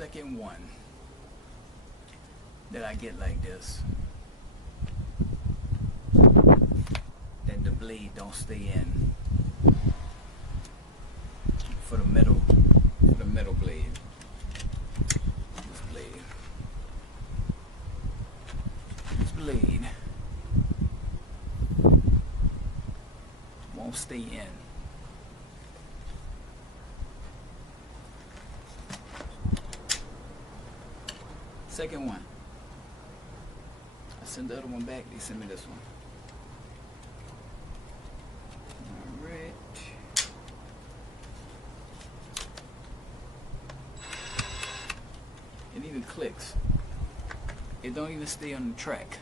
second one that I get like this, that the blade don't stay in for the metal blade. This blade won't stay in. Second one. I sent the other one back, they sent me this one. Alright. It even clicks. It don't even stay on the track.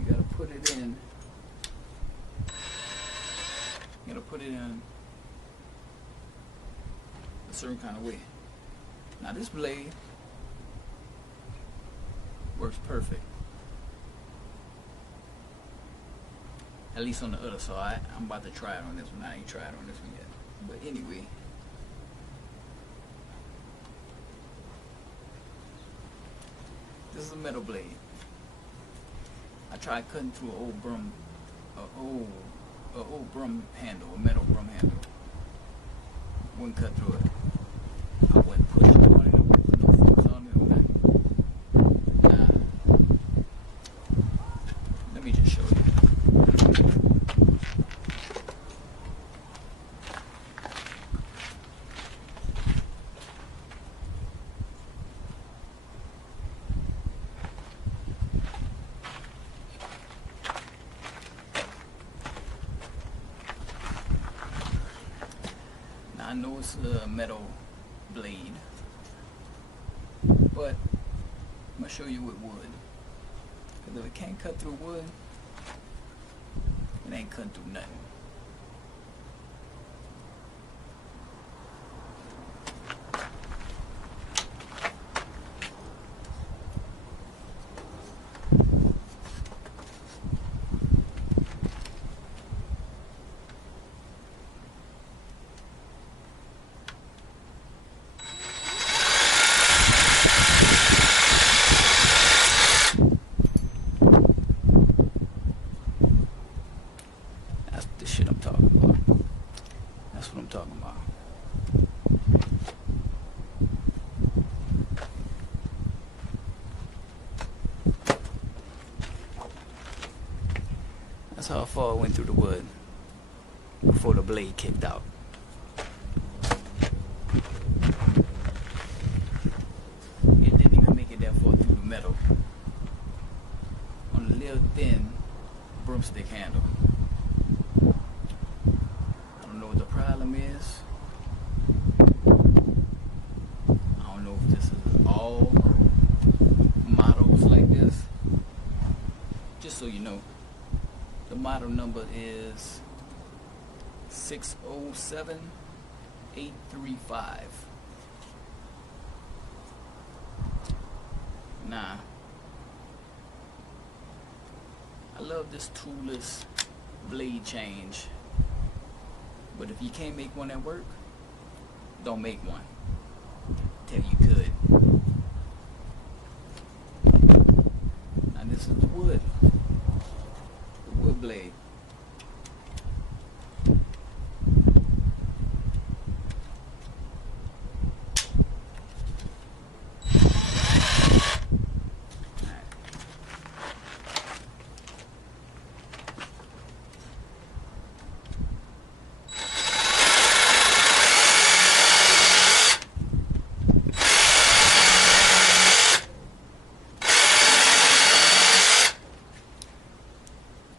You gotta put it in. You gotta put it in a certain kind of way. Now this blade works perfect. At least on the other side. I'm about to try it on this one. I ain't tried it on this one yet. But anyway. This is a metal blade. I tried cutting through an old broom handle, a metal broom handle. Wouldn't cut through it. I wouldn't push it on it, I wouldn't put no force on it or nothing. Nah. Let me just show you. I know it's a metal blade, but I'm going to show you with wood. Because if it can't cut through wood, it ain't cutting through nothing. The shit I'm talking about. That's what I'm talking about. That's how far I went through the wood before the blade kicked out. It didn't even make it that far through the metal on a little thin broomstick handle. Problem is, I don't know if this is all models like this. Just so you know, the model number is 607835. Nah, I love this toolless blade change. But if you can't make one that work, don't make one. Till you could. Now this is the wood. The wood blade.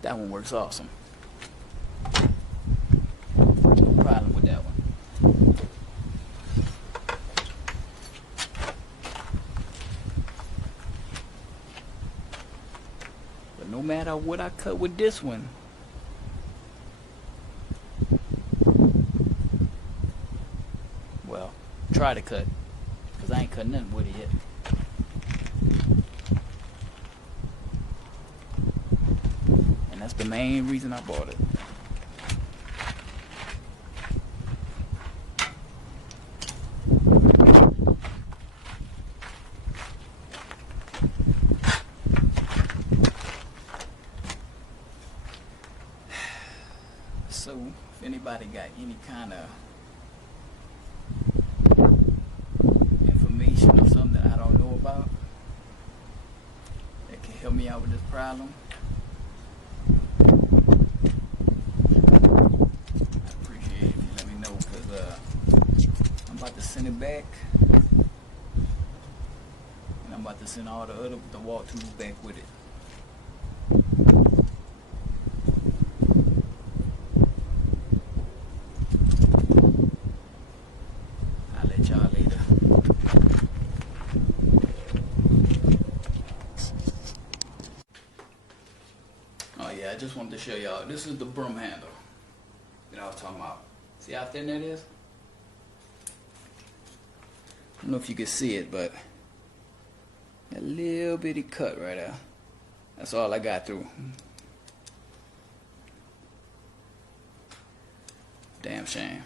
That one works awesome. No problem with that one. But no matter what I cut with this one, well, try to cut, because I ain't cut nothing with it yet. That's the main reason I bought it. So, if anybody got any kind of information or something that I don't know about that can help me out with this problem, I appreciate it if you let me know, because I'm about to send it back, and I'm about to send all the other DEWALT tools back with it. Y'all later. Oh yeah, I just wanted to show y'all. This is the broom handle that I was talking about. See how thin that is? I don't know if you can see it, but a little bitty cut right there. That's all I got through. Damn shame.